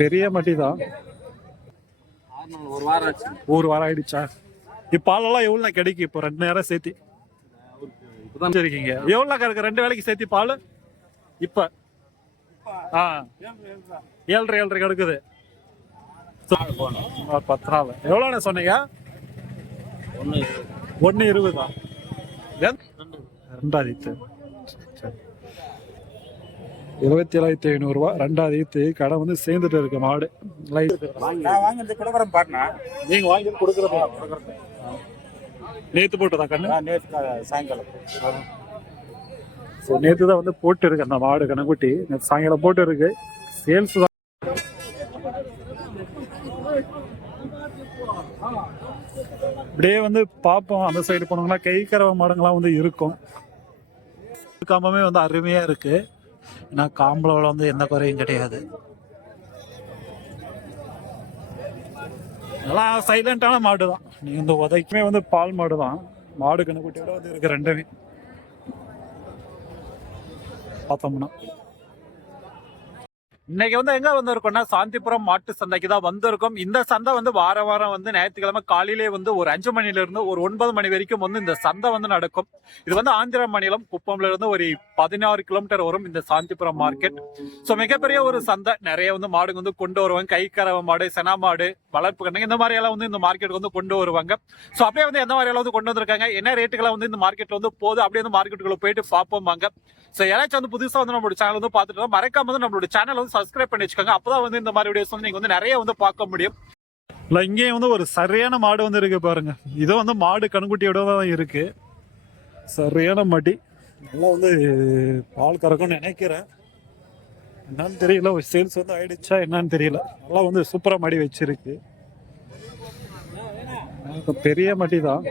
பெரிய மட்டி தான் ஒரு வாரம் ஆச்சு. ஒரு வாரம் ஆயிடுச்சா? இப்ப பாலெல்லாம் எவ்வளோ கிடைக்கும் இப்போ ரெண்டு நேரம் சேர்த்து. இப்பதான் இருக்கீங்க எவ்வளோ இருக்கு ரெண்டு வேலைக்கு சேர்த்து பால்? இப்ப. ஆ. ஏழரை ஏழரை கிடக்குது பத்து நாள் எவ்வளோண்ணே சொன்னீங்க? ஒன்று ஒன்று இருபதா? ரெண்டாயிரத்து சரி இருபத்தி ஏழாயிரத்தி ஐநூறுரூவா ரெண்டாயிரத்து கடை வந்து சேர்ந்துட்டு இருக்கு மாடு. லைட் நான் வாங்கினது குலவரம் பாட்டினா நீங்க வாங்கி கொடுக்குறது நேத்து போட்டுதான் கண்ணு? நேற்று சாயங்காலம் ஸோ நேத்து தான் வந்து போட்டு இருக்கு அந்த மாடு கணக்குட்டி நேற்று சாயங்காலம் போட்டு இருக்கு சேல்ஸ் தான். இப்படியே வந்து பார்ப்போம். அந்த சைடு போனோம்னா கை கறவை மாடுங்களாம் வந்து இருக்கும். காம்பமே வந்து அருமையா இருக்கு. நான் காம்பளவில் வந்து எந்த குறையும் கிடையாது. நல்லா சைலண்டான மாடு தான் நீங்கள் இந்த உதைக்குமே வந்து பால் மாடு தான் மாடு கண்ணுக்குட்டியோட வந்து இருக்கு ரெண்டுமே. பார்த்தோம்னா. இன்னைக்கு வந்து எங்க வந்திருக்கோம்னா சாந்திபுரம் மாட்டு சந்தைக்கு தான் வந்திருக்கோம். இந்த சந்தை வந்து வார வாரம் வந்து ஞாயிற்றுக்கிழமை காலையிலே வந்து ஒரு அஞ்சு மணில இருந்து ஒரு ஒன்பது மணி வரைக்கும் வந்து இந்த சந்தை வந்து நடக்கும். இது வந்து ஆந்திர மாநிலம் குப்பம்ல இருந்து ஒரு பதினாறு கிலோமீட்டர் வரும் இந்த சாந்திபுரம் மார்க்கெட். ஸோ மிகப்பெரிய ஒரு சந்தை. நிறைய வந்து மாடுங்க வந்து கொண்டு வருவாங்க. கை கறவை மாடு செனா மாடு வளர்ப்பு கண்ணுங்க இந்த மாதிரி எல்லாம் வந்து இந்த மார்க்கெட்டுக்கு வந்து கொண்டு வருவாங்க. ஸோ அப்படியே வந்து எந்த மாதிரி எல்லாம் வந்து கொண்டு வந்திருக்காங்க? என்ன ரேட்டுகளை வந்து இந்த மார்க்கெட்ல வந்து போகுது? அப்படியே வந்து மார்க்கெட்டுக்குள்ள போயிட்டு பார்ப்போம் வாங்க. ஸோ யாராச்சும் வந்து புதுசாக வந்து நம்மளோட சேனல் வந்து பார்த்துட்டு மறக்காம வந்து நம்மளோட சேனல் வந்து சப்ஸ்கிரைப் பண்ணி வச்சுக்கோங்க. அப்பதான் வந்து இந்த மாதிரி வீடியோஸ் வந்து நீங்க வந்து நிறைய வந்து பார்க்க முடியும். இல்லை இங்கேயும் வந்து ஒரு சரியான மாடு வந்து இருக்கு பாருங்க. இதோ வந்து மாடு கண்குட்டியோட தான் இருக்கு. சரியான மடி. நல்லா வந்து பால் கறக்கும்னு நினைக்கிறேன். என்னன்னு தெரியல ஒரு சேல்ஸ் வந்து ஆயிடுச்சா என்னன்னு தெரியல. நல்லா வந்து சூப்பராக மடி வச்சிருக்கு. பெரிய மடி தான்.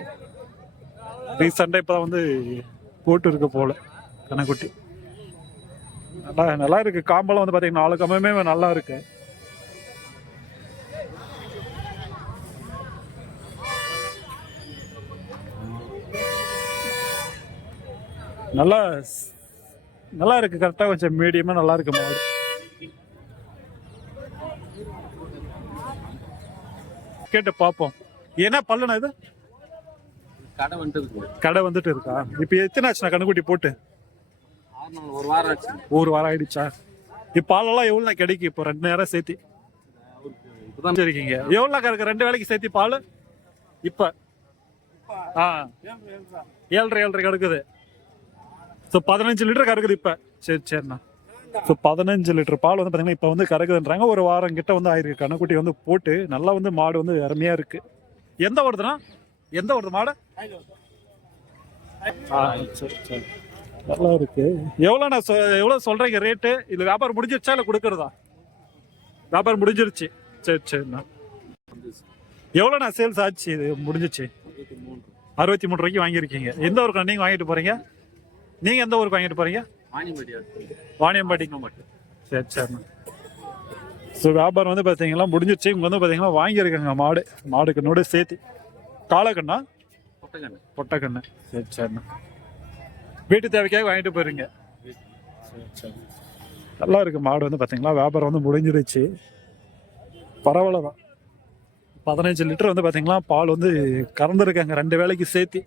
ரீசெண்டாக இப்போ தான் வந்து போட்டு இருக்க போல கணக்குட்டி நல்லா நல்லா இருக்கு. காம்பெல்லாம் வந்து பார்த்தீங்கன்னா நாலு கம்பமே நல்லா இருக்கு. நல்லா நல்லா இருக்கு. கரெக்டாக கொஞ்சம் மீடியமாக நல்லா இருக்கு மாடு. கேட்டு பார்ப்போம் என்ன பல்லுண்ணா இது? கடை வந்துட்டு இருக்கு? இப்போ எத்தனை ஆச்சுண்ணா கண்ணுக்குட்டி போட்டு? ஒரு வாரம் ஆச்சு. ஒரு வாரம் ஆயிடுச்சா? இப்போ பாலெல்லாம் எவ்வளோ கிடைக்கும்? இப்போ ரெண்டு நேரம் சேர்த்து. இப்பதான் இருக்கீங்க எவ்வளோ ரெண்டு வேலைக்கு சேர்த்து பால்? இப்போ? ஆ. ஏழரை ஏழரை கிடக்குது. ஸோ பதினஞ்சு லிட்டர் கறக்குது இப்போ. சரி சரிண்ணா. ஸோ பதினஞ்சு லிட்டர் பால் வந்து பார்த்தீங்கன்னா இப்போ வந்து கறக்குதுன்றாங்க. ஒரு வாரம் கிட்ட வந்து ஆயிருக்கு. கண்ணுக்குட்டி வந்து போட்டு நல்லா வந்து மாடு வந்து அருமையாக இருக்கு. எந்த வருதுண்ணா எந்த வருது மாடு? ஆ சரி சரி. நல்லா இருக்கு. எவ்வளோண்ணா சொ எவ்வளோ சொல்கிறீங்க ரேட்டு? இது வியாபாரம் முடிஞ்சிருச்சா இல்லை கொடுக்குறதா? வியாபாரம் முடிஞ்சிருச்சு. சரி சரிண்ணா. எவ்வளோண்ணா சேல்ஸ் ஆச்சு? இது முடிஞ்சிச்சு. அறுபத்தி மூணு ரூபாய்க்கு வாங்கியிருக்கீங்க. எந்த ஊருக்கு நீங்கள் வாங்கிட்டு போகிறீங்க? நீங்கள் எந்த ஊருக்கு வாங்கிட்டு போகிறீங்க? மட்டும் சரி சரிண்ணா. ஸோ வியாபாரம் வந்து பார்த்தீங்கன்னா முடிஞ்சிருச்சு. இவங்க வந்து பார்த்தீங்கன்னா வாங்கியிருக்காங்க மாடு. மாடு கண்ணோட சேர்த்து. காலக்கண்ணா கொட்டகண்ணு பொட்டக்கண்ணு. சரி சரிண்ணா. வீட்டு தேவைக்காக வாங்கிட்டு போயிருங்க. நல்லா இருக்கு மாடு வந்து பார்த்தீங்களா வியாபாரம் வந்து முடிஞ்சிருச்சு. பரவாயில்ல தான் பதினஞ்சு லிட்டர் வந்து பார்த்தீங்களா பால் வந்து கறந்துருக்காங்க. ரெண்டு வேலைக்கு சேர்த்து.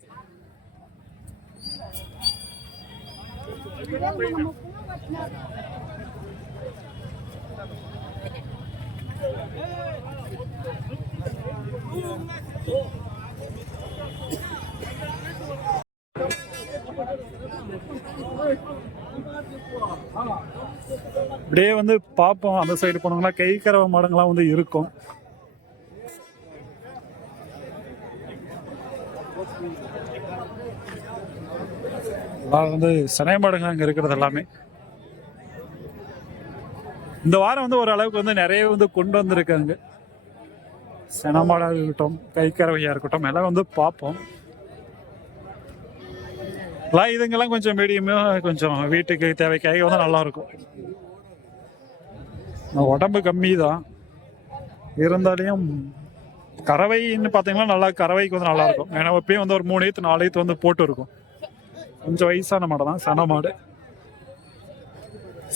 அப்படியே வந்து பார்ப்போம் அந்த சைடு போனோம்னா கை கறவை மாடுங்களாம் வந்து இருக்கும். வந்து சனை மாடுங்க அங்கே இருக்கிறது எல்லாமே. இந்த வாரம் வந்து ஓரளவுக்கு வந்து நிறைய வந்து கொண்டு வந்திருக்காங்க சென மாடாக இருக்கட்டும் கை கறவையாக இருக்கட்டும் எல்லாம் வந்து பார்ப்போம் எல்லாம் இதுங்கெல்லாம் கொஞ்சம் மீடியமாக கொஞ்சம் வீட்டுக்கு தேவைக்காக வந்து நல்லாயிருக்கும் உடம்பு கம்மி தான் இருந்தாலையும் கறவைன்னு பார்த்தீங்கன்னா நல்லா கறவைக்கு வந்து நல்லா இருக்கும். ஏன்னா எப்பயும் வந்து ஒரு மூணு ஈத்து நாலு ஈத்து வந்து போட்டு இருக்கும். கொஞ்சம் வயசான மாடு தான் சன மாடு.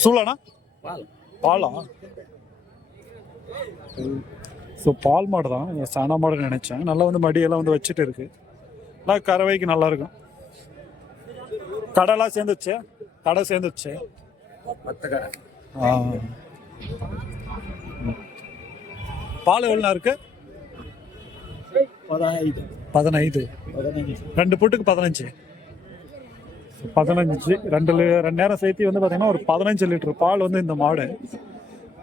சூழனா பால்? ஸோ பால் மாடு தான். சாண மாடு நினைச்சேன். நல்லா வந்து மடியெல்லாம் வந்து வச்சுட்டு இருக்கு. நல்லா கறவைக்கு நல்லா இருக்கும். கடைலாம் சேர்ந்துச்சு? கடை சேர்ந்துச்சு? கடை. ஆ. பால் எவ்வளோ இருக்கு? பதினைந்து. பதினைந்து. பதினைஞ்சு. ரெண்டு புட்டுக்கு பதினஞ்சு. பதினஞ்சு. ரெண்டு ரெண்டு நேரம் சேர்த்து வந்து பார்த்தீங்கன்னா ஒரு பதினஞ்சு லிட்டர் பால் வந்து இந்த மாடு.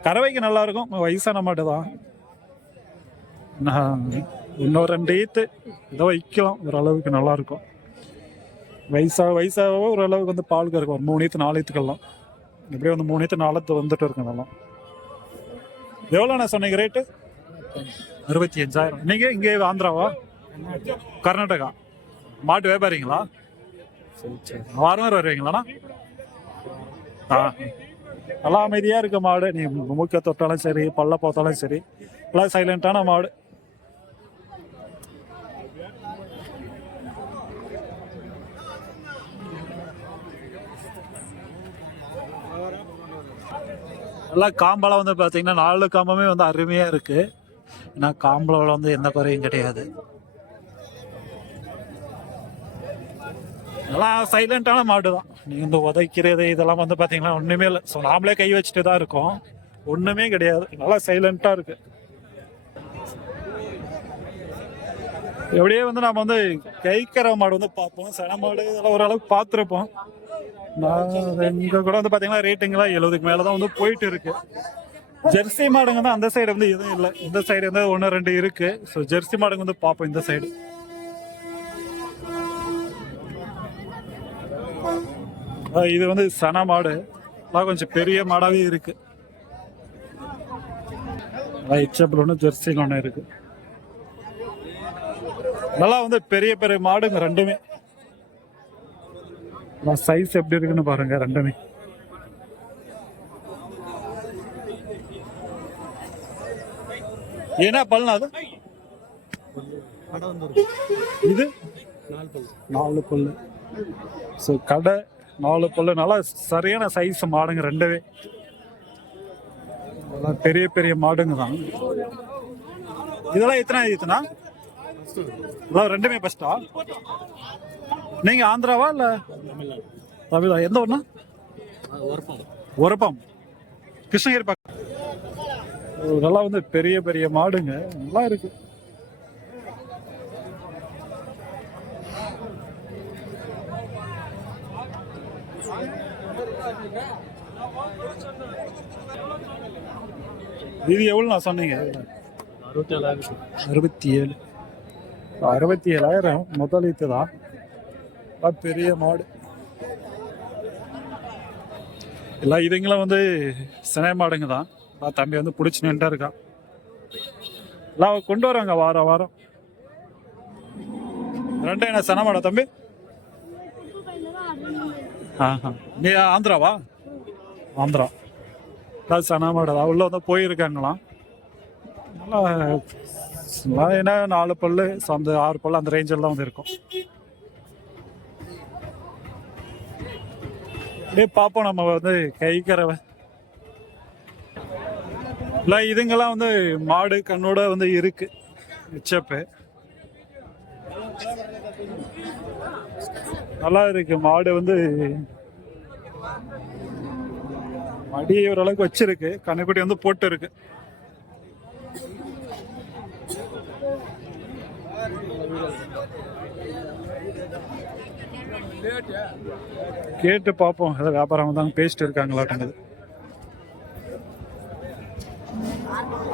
கறவைக்கு நல்லா இருக்கும். வயசான மாடு தான். இன்னும் ரெண்டு ஈத்து. ஏதோ வைக்கலாம் ஓரளவுக்கு நல்லா இருக்கும். வயசாக வயசாக ஓரளவுக்கு வந்து பால் கறக்கும். ஒரு மூணு ஈத்து நாலு ஈத்துக்கெல்லாம். எப்படியும் வந்து மூணு ஈத்து நாலத்து வந்துட்டு இருக்கும் அதெல்லாம் எவ்வளோண்ணா சொன்னீங்க ரேட்டு அறுபத்தி அஞ்சாயிரம். நீங்கள் இங்கே ஆந்திராவா? கர்நாடகா. மாட்டு வியாபாரிங்களா? சரி வாரம் வாரம் வருவீங்களாண்ணா? ஆ. நல்லா அமைதியாக இருக்க மாடு. நீ மூக்க தொட்டாலும் சரி பல்ல பார்த்தாலும் சரி எல்லாம் சைலண்டான மாடு. நல்லா காம்பெல்லாம் வந்து பார்த்தீங்கன்னா நாலு காம்பமே வந்து அருமையாக இருக்குது ஏன்னா காம்பளவில் வந்து எந்த குறையும் கிடையாது. நல்லா சைலண்டான மாடு தான். நீங்கள் இந்த உதைக்கிறது இதெல்லாம் வந்து பார்த்தீங்கன்னா ஒன்றுமே இல்லை. ஸோ நாமளே கை வச்சுட்டு தான் இருக்கோம். ஒன்றுமே கிடையாது. நல்லா சைலண்ட்டாக இருக்கு. எப்படியே வந்து நம்ம வந்து கைக்கிற மாடு வந்து பார்ப்போம். சன மாடு இதெல்லாம் ஓரளவுக்கு பார்த்துருப்போம். இங்கே கூட வந்து பார்த்தீங்கன்னா ரேட்டிங்லாம் எழுபதுக்கு மேலே தான் வந்து போயிட்டு இருக்கு. ஜெர்சி மாடுங்க தான் அந்த சைடு வந்து எதுவும் இல்லை. இந்த சைடு வந்து ஒன்று ரெண்டு இருக்கு. ஸோ ஜெர்சி மாடுங்க வந்து பார்ப்போம் இந்த சைடு இது வந்து சன மாடு. கொஞ்சம் பெரிய மாடாவே இருக்கு. ஹெச்எப்ல ஒன்று ஜெர்சி ஒன்று இருக்கு. நல்லா வந்து பெரிய பெரிய மாடுங்க ரெண்டுமே. சைஸ் எப்படி இருக்குன்னு பாருங்க ரெண்டுமே. என்ன பல்னா அது? இது? நாலு பல்லு. ஸோ கடை நாலு பல்லு. நல்லா சரியான சைஸ் மாடுங்க ரெண்டவே நல்லா பெரிய பெரிய மாடுங்க தான். இதெல்லாம் எத்தனை எத்தனா? இதெல்லாம் ரெண்டுமே பெஸ்ட்டா நீங்க ஆந்திராவா இல்ல? தமிழா? எந்த ஒண்ணா உரப்பம் கிருஷ்ணகிரி பக்கம் நல்லா வந்து பெரிய பெரிய மாடுங்க. நல்லா இருக்கு. இது எவ்வளோ நான் சொன்னீங்க? அறுபத்தி ஏழாயிரம் அறுபத்தி ஏழு அறுபத்தி ஏழாயிரம் முதலீட்டு தான் பெரிய மாடு. எல்லாம் இதுங்களும் வந்து சினை மாடுங்க தான். தம்பி வந்து பிடிச்சி நின்றுட்டா இருக்கான் எல்லாம் கொண்டு வராங்க வாரம் வாரம். ரெண்டும் என்ன சினை மாடா தம்பி? ஆஹா நீ ஆந்திராவா? ஆந்திரா. அதான் சன மாடா தான். உள்ள வந்து போயிருக்காங்களாம். நல்லா என்ன நாலு பல்லு அந்த ஆறு பல்லு அந்த ரேஞ்சில் தான் வந்து இருக்கும். அப்படியே பார்ப்போம் நம்ம வந்து கைக்கறவை இல்லை இதுங்கெல்லாம் வந்து மாடு கண்ணோட வந்து இருக்கு. மிச்சப்பு நல்லா இருக்கு. மாடு வந்து மடி ஓரளவுக்கு வச்சிருக்கு. கண்ணுக்குட்டி வந்து போட்டு இருக்கு கேட்டு பார்ப்போம் ஏதோ வியாபாரம் வந்தாங்க பேசிட்டு இருக்காங்களாட்டங்குது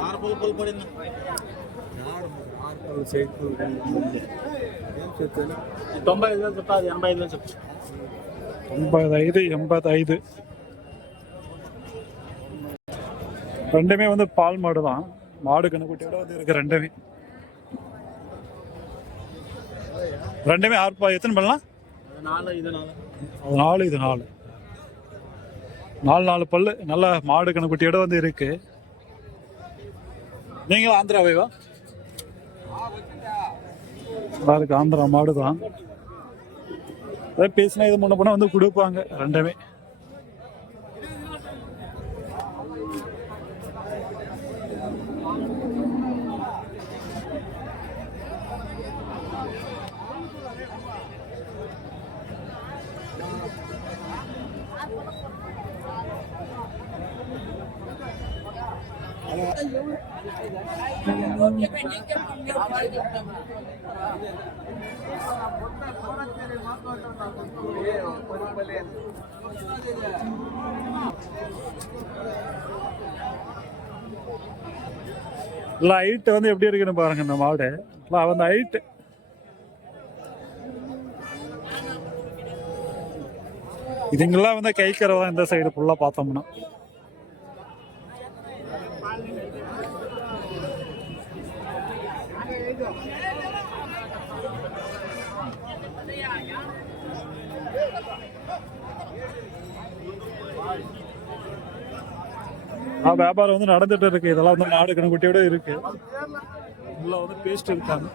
ఆరు పలు పలు పడింది ఆరు పలు సైకిల్ తొంభై ఐదు వేలు చెప్పాలి ఎనభై ఐదు వేలు చెప్పు எண்பது எண்பது ஐந்து ரெண்டுமே வந்து பால் மாடு தான் மாடு கண்ணுக்குட்டியோட வந்து இருக்கு ரெண்டுமே ரெண்டுமே ஆறு எத்தனை பண்ணலாம் அது நாலு இது நாலு. நாலு நாலு பல்லு. நல்ல மாடு கணக்குட்டியோட வந்து இருக்கு. நீங்க ஆந்திராவேவா? நல்லா இருக்கு. ஆந்திரா மாடு தான் பேசினா இது முன்ன பண்ண வந்து கொடுப்பாங்க ரெண்டுமே. இல்ல ஹைட் வந்து எப்படி இருக்குன்னு பாருங்க இந்த மாடு இல்ல அந்த ஹைட் இதுங்கெல்லாம் வந்து கை கரை தான் இந்த சைடு ஃபுல்லா பார்த்தோம்னா வியாபாரம் வந்து நடந்துட்டு இருக்கு. இதெல்லாம் வந்து மாடு கணக்குட்டியோட இருக்கு. உள்ள வந்து பேஸ்ட் இருக்காங்க.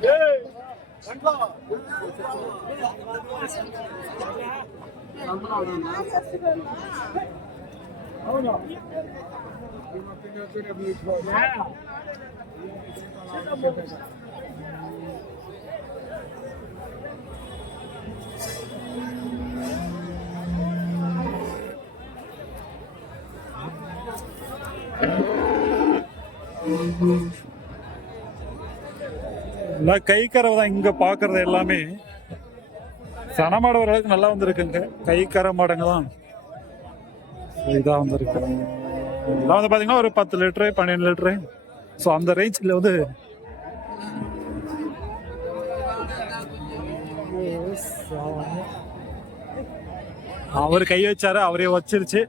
哎，陈哥，陈哥，陈哥，陈哥，陈哥，陈哥，陈哥，எல்லாம் கை கறவை தான் இங்க பாக்குறது எல்லாமே. சனமாடு ஓரளவுக்கு நல்லா வந்திருக்குங்க. கை கரை மாடுங்க தான். இதா வந்திருக்கு. இதெல்லாம் வந்து பாத்தீங்கன்னா ஒரு பத்து லிட்டரு பன்னெண்டு லிட்டரு. ஸோ அந்த ரேஞ்சில் வந்து அவர் கை வச்சாரு அவரே வச்சிருச்சு.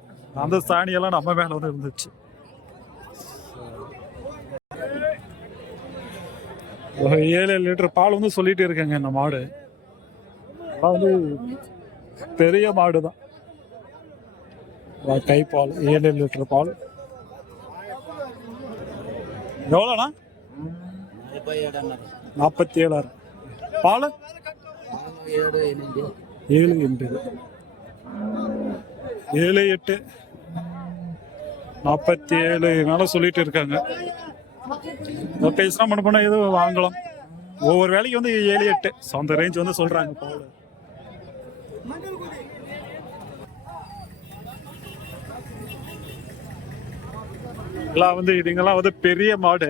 அந்த சாணியெல்லாம் நம்ம மேல வந்து இருந்துச்சு. ஏழு ஏழு லிட்டர் பால் வந்து சொல்லிட்டு இருக்கேங்க இந்த மாடு. அதெல்லாம் வந்து பெரிய மாடு தான். கை பால் ஏழு ஏழு லிட்டர் பால். எவ்வளோண்ணா? நாற்பத்தி ஏழாயிரம் பால்? ஏழு எண்பது. ஏழு எட்டு. நாற்பத்தி ஏழு மேலே சொல்லிட்டு இருக்காங்க. பேசினா மனு பண்ண எதுவும் வாங்கலாம். ஒவ்வொரு வேலைக்கு வந்து ஏழு எட்டு. ஸோ அந்த ரேஞ்ச் வந்து சொல்கிறாங்க பால் எல்லாம் வந்து இதுங்கெல்லாம் வந்து பெரிய மாடு.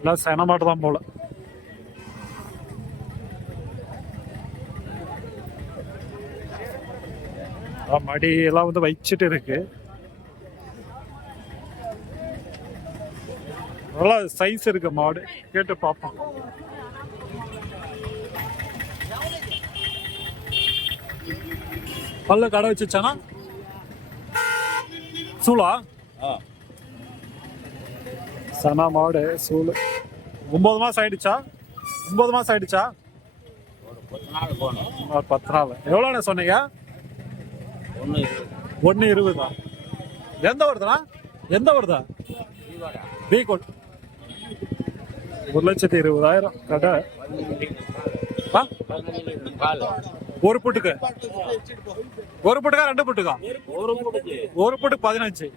எல்லாம் சென மாடு தான் போல. மடி எல்லாம் வந்து வச்சுட்டு இருக்கு. நல்லா சைஸ் இருக்கு மாடு. கேட்டு பார்ப்போம். பல்ல கடை வச்சுச்சானா? சூளா? சனா மாடு சூளு. ஒன்பது மாசம் ஆயிடுச்சா? ஒன்பது மாசம் ஆயிடுச்சா? பத்து நாள் எவ்வளோண்ணே சொன்னீங்க? ஒன்று இருபதா. எந்த வருதுண்ணா? எந்த வருதா? பீகோட் ஒரு லட்சத்தி இருபதாயிரம் கடை. ஆ? ஒரு புட்டுக்கு? ஒரு புட்டுக்கா ரெண்டு புட்டுக்கா? ஒரு புட்டு பதினஞ்சு.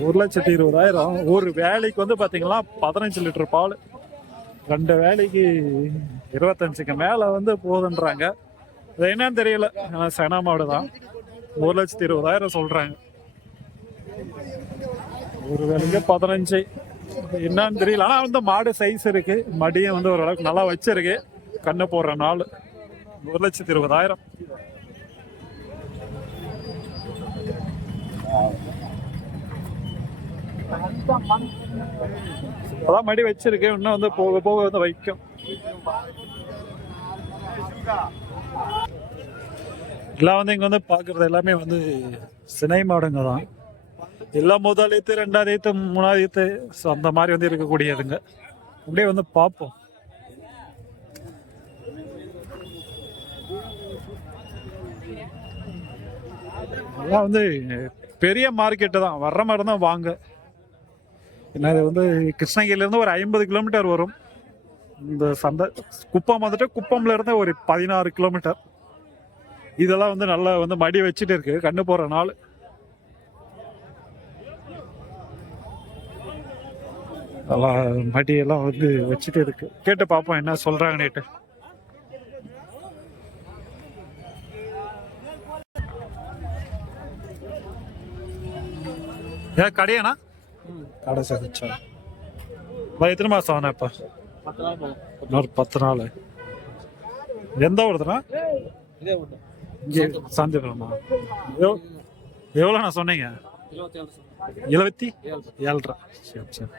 ஒரு லட்சத்தி இருபதாயிரம். ஒரு வேலைக்கு வந்து பாத்தீங்கன்னா பதினஞ்சு லிட்டர் பால். ரெண்டு வேலைக்கு இருபத்தஞ்சுக்கு மேல வந்து போகுதுன்றாங்க அது என்னன்னு தெரியல. ஆனா செனா மாடு தான். ஒரு லட்சத்தி இருபதாயிரம் சொல்றாங்க. ஒரு வேலைக்கு பதினஞ்சு. என்னன்னு தெரியல. ஆனால் வந்து மாடு சைஸ் இருக்கு. மடியும் வந்து ஓரளவுக்கு நல்லா வச்சிருக்கு. கண்ணு போடுற நாள். ஒரு லட்சத்தி இருபதாயிரம். அதான் மடி வச்சிருக்கு. இன்னும் வந்து போக போக வந்து வைக்கும். எல்லாம் வந்து இங்க வந்து பாக்குறது எல்லாமே வந்து சினை மாடுங்க தான். எல்லாம் முதலீத்து ரெண்டாவது மூணாவது ஈத்து ஸோ அந்த மாதிரி வந்து இருக்கக்கூடியதுங்க. அப்படியே வந்து பார்ப்போம். அதெல்லாம் வந்து பெரிய மார்க்கெட்டு தான். வர்ற மாதிரி தான் வாங்க. ஏன்னா இது வந்து கிருஷ்ணகிரியிலேருந்து ஒரு ஐம்பது கிலோமீட்டர் வரும். இந்த சந்தை குப்பம் வந்துட்டு குப்பம்ல இருந்து ஒரு பதினாறு கிலோமீட்டர். இதெல்லாம் வந்து நல்லா வந்து மடி வச்சுட்டு இருக்கு. கண்ணு போற நாள். அதெல்லாம் மடியெல்லாம் வந்து வச்சுட்டு இருக்கு. கேட்டு பார்ப்போம் என்ன சொல்றாங்க நேட்டு ஏன் கடையாண்ணா? கடை சரிச்சா எத்தனை மாசம் ஆனா இப்ப? இன்னொரு பத்து நாள். எந்த ஊருதுண்ணா? சாந்திபுரமா? எவ் எவ்வளோண்ணா சொன்னீங்க? ஏழு. ஏழ்ரை. சரி சரி.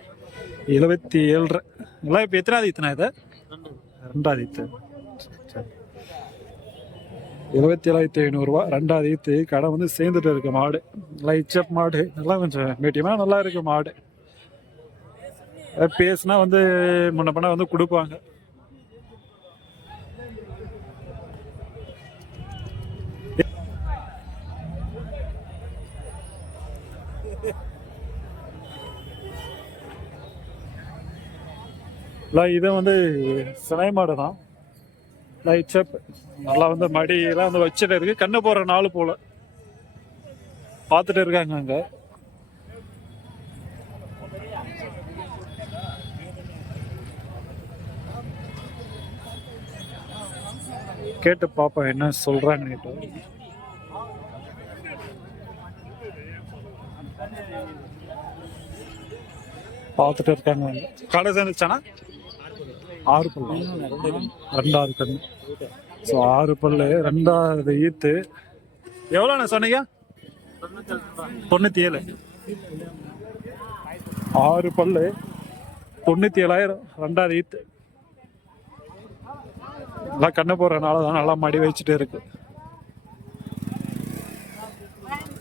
எழுபத்தி ஏழரை எல்லாம் இப்போ எத்தனாவது ஈத்துனா இது? ரெண்டாதித்து ரெண்டாவது எழுபத்தி ஏழாயிரத்தி ஐநூறுரூவா ரெண்டாவது ஈத்து கடை வந்து சேர்ந்துட்டு இருக்கு மாடு. நல்லா இச்சப் மாடு. நல்லா கொஞ்சம் மீடியமாக நல்லா இருக்கு மாடு. பேசுனா வந்து முன்ன பண்ண வந்து கொடுப்பாங்க. இல்லை இது வந்து சினை மாடு தான். லைட் செப் நல்லா வந்து மடியெல்லாம் வந்து வச்சுட்டு இருக்கு. கண்ணு போகிற நாள் போல. பார்த்துட்டு இருக்காங்க அங்கே. கேட்டு பார்ப்போம் என்ன சொல்றாங்க பார்த்துட்டு இருக்காங்க. கடை சேர்ந்துச்சானா ஆறு பல்லு. ரெண்டாறு கண்ணு. ஸோ ஆறு பல்லு ரெண்டாவது ஈத்து. எவ்வளோண்ணா சொன்னீங்க? தொண்ணூற்றி ஏழு ஆறு பல்லு தொண்ணூற்றி ஏழாயிரம் ரெண்டாவது ஈத்து. நல்லா கண்ணு போடுறதுனால தான் நல்லா மடி வச்சுட்டு இருக்கு.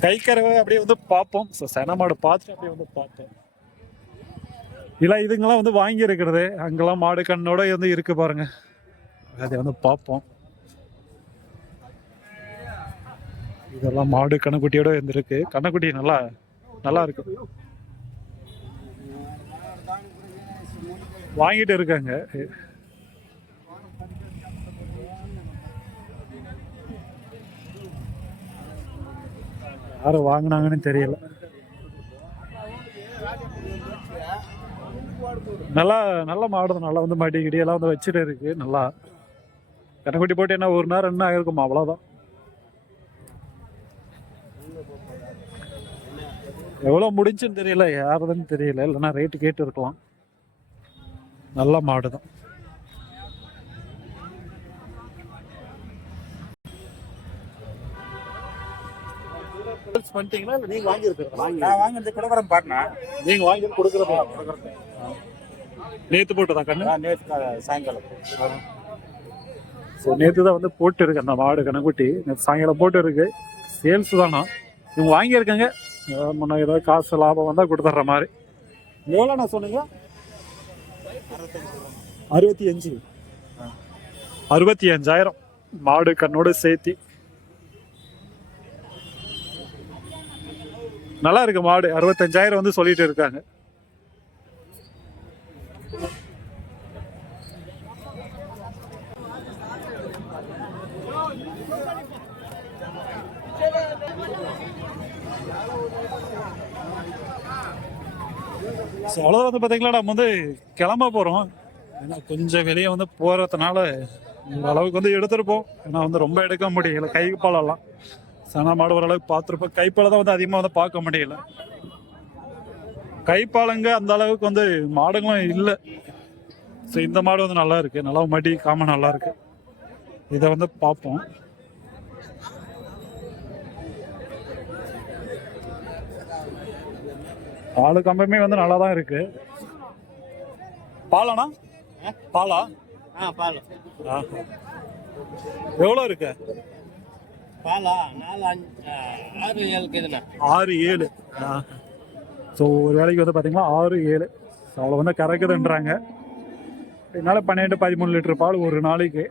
கை அப்படியே வந்து பார்ப்போம். ஸோ சென மாடு பார்த்துட்டு அப்படியே வந்து பார்ப்போம். இல்லை இதுங்கெல்லாம் வந்து வாங்கியிருக்கிறது. அங்கெல்லாம் மாடு கண்ணோட வந்து இருக்கு பாருங்க. அதை வந்து பார்ப்போம். இதெல்லாம் மாடு கண்ணுக்குட்டியோட இருந்திருக்கு. கண்ணுக்குட்டி நல்லா நல்லா இருக்கு. வாங்கிட்டு இருக்காங்க. யாரும் வாங்கினாங்கன்னு தெரியல. நல்லா நல்ல மாடு நல்லா வந்து மடி கிடி எல்லாம் வந்து வச்சுட்டு இருக்கு. நல்லா. கண்ணுக்குட்டி போட்டு என்ன ஒரு நேரம் என்ன ஆயிருக்குமா அவ்வளோதான் எவ்வளோ முடிஞ்சுன்னு தெரியல யாருதுன்னு தெரியல. இல்லைன்னா ரேட்டு கேட்டு இருக்கலாம். நல்ல மாடு தான் பண்ணிட்டீங்களா? இல்லை நீங்கள் வாங்கியிருக்கீங்களா நான் வாங்கினது கொடுக்குறேன் பாட்டினா நீங்கள் வாங்கி கொடுக்குறதா? நேற்று போட்டுதான் கண்ணு? நேற்று சாயங்காலம். ஸோ நேற்று தான் வந்து போட்டு இருக்கு அந்த மாடு கணக்குட்டி நேற்று சாயங்காலம் போட்டு இருக்கு. சேல்ஸ் தானா? இவங்க வாங்கியிருக்காங்க. முன்ன ஏதாவது காசு லாபம் வந்தால் கொடுத்துட்ற மாதிரி. எவ்வளோ நான் சொன்னீங்க? அறுபத்தி அஞ்சு. அறுபத்தி அஞ்சாயிரம். மாடு கண்ணோடு சேர்த்தி. நல்லா இருக்கு மாடு. அறுபத்தஞ்சாயிரம் வந்து சொல்லிட்டு இருக்காங்க. ஸோ அவ்வளோதான் வந்து பார்த்தீங்களா நம்ம வந்து கிளம்ப போகிறோம் ஏன்னா கொஞ்சம் வெளியே வந்து போகிறதுனால அளவுக்கு வந்து எடுத்திருப்போம். ஏன்னா வந்து ரொம்ப எடுக்க முடியல கை பாலெல்லாம் சன மாடு ஓரளவுக்கு பார்த்துருப்போம். கைப்பாலை தான் வந்து அதிகமாக வந்து பார்க்க முடியல. கைப்பாலங்க அந்த அளவுக்கு வந்து மாடுங்களும் இல்லை. ஸோ இந்த மாடு வந்து நல்லா இருக்கு. நல்லா மடி காம நல்லா இருக்கு. இதை வந்து பார்ப்போம். பால் கம்பமே வந்து நல்லா தான் இருக்கு. பாலாண்ணா? பாலா? ஆ பால். எவ்வளோ இருக்கு? பாலா நாலு ஆறு ஏழுக்கு ஆறு ஏழு. ஸோ ஒரு வேலைக்கு வந்து பார்த்தீங்கன்னா ஆறு ஏழு. ஸோ அவ்வளோ வந்து கறக்குதுன்றாங்க. என்னால் பன்னெண்டு பதிமூணு லிட்டர் பால் ஒரு நாளைக்கு.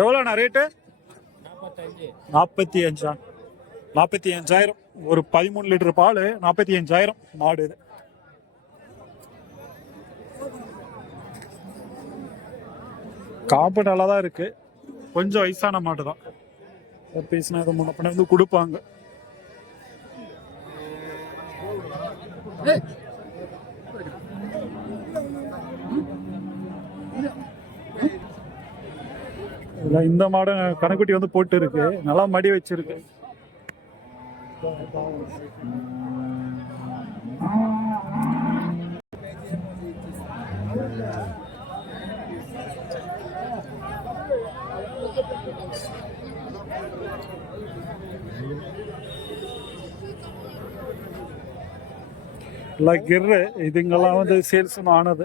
எவ்வளோண்ணா ரேட்டு நாற்பத்தஞ்சு நாற்பத்தி அஞ்சா? நாற்பத்தி அஞ்சாயிரம். ஒரு பதிமூணு லிட்டர் பால் நாற்பத்தி அஞ்சாயிரம் மாடு இது. காப்பு நல்லா தான் இருக்கு. கொஞ்சம் வயசான மாடு தான். பேசினா இதை முன்ன பண்ண வந்து கொடுப்பாங்க. இந்த மாடு கணக்குட்டி வந்து போட்டு இருக்கு. நல்லா மடி வச்சிருக்கு. எல்லாம் கிர்ரு இதுங்கெல்லாம் வந்து சேல்ஸும் ஆனது.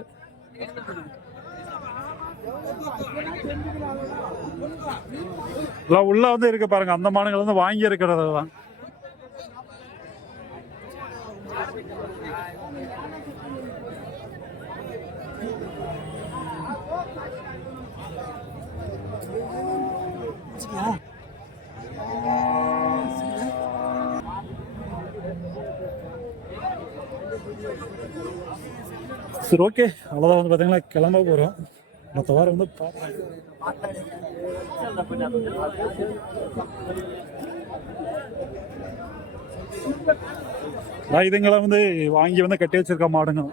எல்லாம் உள்ள வந்து இருக்கு பாருங்க அந்த மாடுகள் வந்து வாங்கி இருக்கிறது தான். சரி ஓகே அவ்வளோதான் வந்து பார்த்தீங்கன்னா கிளம்ப போகிறோம் மற்ற வாரம் வந்து பார்ப்போம் இதுங்களை வந்து வாங்கி வந்து கட்டி வச்சிருக்க மாடுங்க.